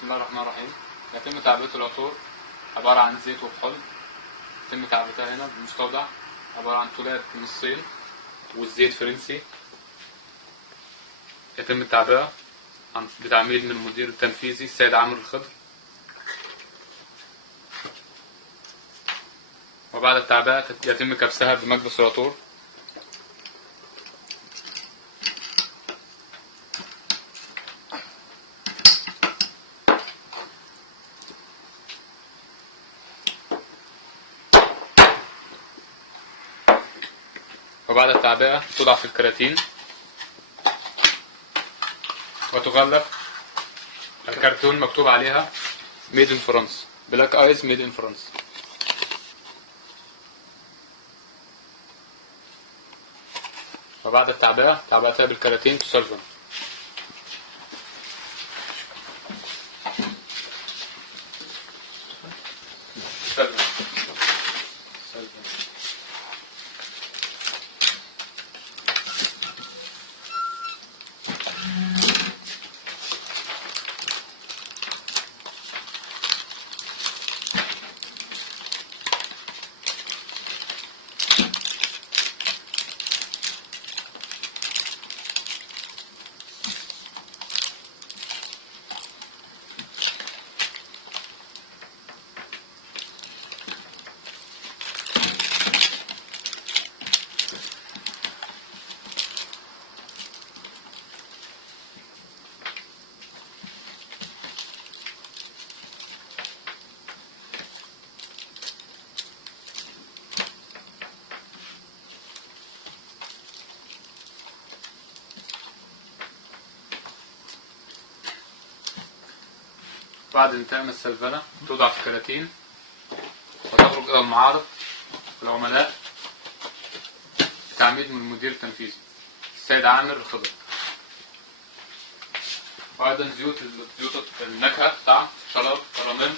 بسم الله الرحمن الرحيم. يتم تعبئة العطور عبارة عن زيت وكحول. يتم تعبئتها هنا بمستودع عبارة عن تولات من الصين والزيت فرنسي. يتم التعبئة بتعميد من المدير التنفيذي السيد عامر الخضر. وبعد التعبئة يتم كبسها بمكبس العطور. وبعد التعبئة توضع في الكراتين وتغلف. الكرتون مكتوب عليها ميد ان فرانس، بلاك ايز ميد ان فرانس. وبعد التعبئة تعبئتها بالكراتين تسلفن. بعد انتهاء من السلفنة توضع في كراتين وتخرج إلى المعارض والعملاء بتعميد من المدير التنفيذي السيد عامر الخضر. وأيضا زيوت النكهة بتاع شراب كراميل